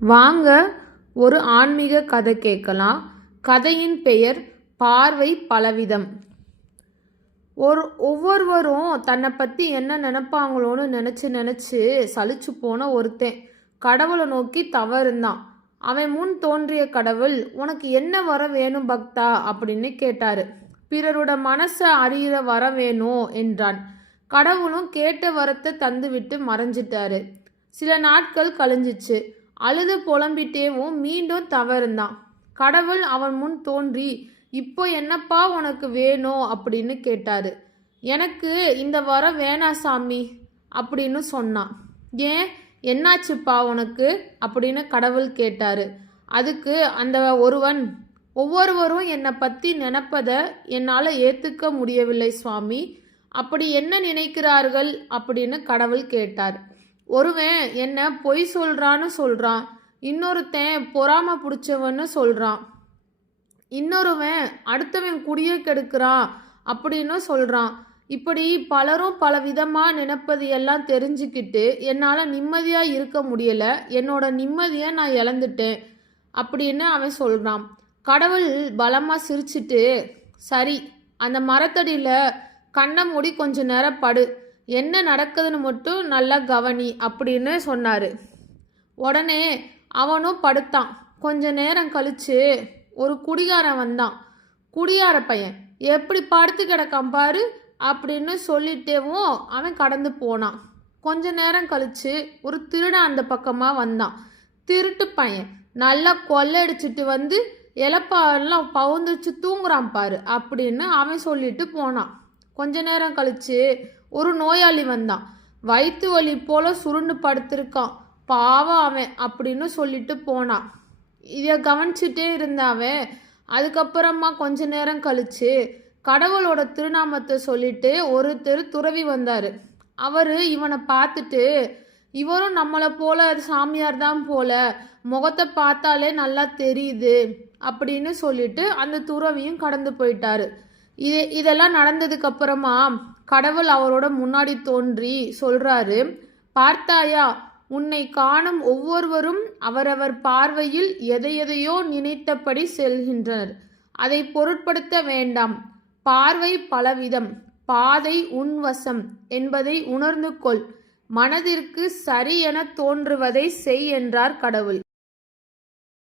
வாங்க ஒரு ஆன்மீக கதை கேட்கலாம். கதையின் பெயர் பார்வை பலவிதம். ஒவ்வொருவரும் தன்னை பற்றி என்ன நினைப்பாங்களோன்னு நினச்சி சலிச்சு போன ஒருத்தன் கடவுளை நோக்கி தவறுந்தான். அவன் முன் தோன்றிய கடவுள், உனக்கு என்ன வர வேணும் பக்தா அப்படின்னு கேட்டாரு. பிறரோட மனசை அறிகிற வர வேணும் என்றான். கடவுளும் கேட்ட வரத்தை தந்துவிட்டு மறைஞ்சிட்டாரு. சில நாட்கள் கழிஞ்சிச்சு. அழுது புலம்பிட்டேவும் மீண்டும் தவறுந்தான். கடவுள் அவன் முன் தோன்றி, இப்போ என்னப்பா உனக்கு வேணும் அப்படின்னு கேட்டாரு. எனக்கு இந்த வரம் வேணா சாமி அப்படின்னு சொன்னான். ஏன், என்னாச்சுப்பா உனக்கு அப்படின்னு கடவுள் கேட்டாரு. அதுக்கு அந்த ஒருவன், ஒவ்வொருவரும் என்னை பற்றி நினைப்பதை என்னால் ஏற்றுக்க முடியவில்லை சுவாமி, அப்படி என்ன நினைக்கிறார்கள் அப்படின்னு கடவுள் கேட்டார். ஒருவன் என்ன பொய் சொல்கிறான்னு சொல்கிறான், இன்னொருத்தன் பொறாமை பிடிச்சவன்னு சொல்கிறான், இன்னொருவன் அடுத்தவன் குடியை கெடுக்கிறான் அப்படின்னு சொல்கிறான். இப்படி பலரும் பல விதமாக நினைப்பது எல்லாம் தெரிஞ்சுக்கிட்டு என்னால் நிம்மதியாக இருக்க முடியலை, என்னோட நிம்மதியை நான் இழந்துட்டேன் அப்படின்னு அவன் சொல்கிறான். கடவுள் பலமாக சிரிச்சிட்டு, சரி, அந்த மரத்தடியில் கண்ணை மூடி கொஞ்ச நேரம் படு, என்ன நடக்குதுன்னு மட்டும் நல்லா கவனி அப்படின்னு சொன்னார். உடனே அவனும் படுத்தான். கொஞ்ச நேரம் கழிச்சு ஒரு குடிகாரன் வந்தான். குடியார பையன், எப்படி படுத்து கிடக்கான் பாரு அப்படின்னு சொல்லிட்டேவும் அவன் கடந்து போனான். கொஞ்ச நேரம் கழிச்சு ஒரு திருடன் அந்த பக்கமாக வந்தான். திருட்டு பையன் நல்லா கொள்ளையடிச்சிட்டு வந்து இலப்பாலாம் பவுந்துச்சு தூங்குறான் பாரு அப்படின்னு அவன் சொல்லிட்டு போனான். கொஞ்ச நேரம் கழிச்சு ஒரு நோயாளி வந்தான். வயிற்று வலி போல சுருண்டு படுத்திருக்கான், பாவம் அவன் அப்படின்னு சொல்லிட்டு போனான். இதை கவனிச்சுட்டே இருந்தாவன். அதுக்கப்புறமா கொஞ்ச நேரம் கழிச்சு கடவுளோட திருநாமத்தை சொல்லிட்டு ஒருத்தர் துறவி வந்தார். அவர் இவனை பார்த்துட்டு, இவரும் நம்மளை போல சாமியார் தான் போல, முகத்தை பார்த்தாலே நல்லா தெரியுது அப்படின்னு சொல்லிட்டு அந்த துறவியும் கடந்து போயிட்டாரு. இதெல்லாம் நடந்ததுக்கு அப்புறமா கடவுள் அவரோட முன்னாடி தோன்றி சொல்றாரு, பார்த்தாயா, உன்னை காணும் ஒவ்வொருவரும் அவரவர் பார்வையில் எதையெதையோ நினைத்தபடி செல்கின்றனர். அதை பொருட்படுத்த வேண்டாம். பார்வை பலவிதம், பாதை உன்வசம் என்பதை உணர்ந்து கொள். மனதிற்கு சரி என தோன்றுவதை செய் என்றார் கடவுள்.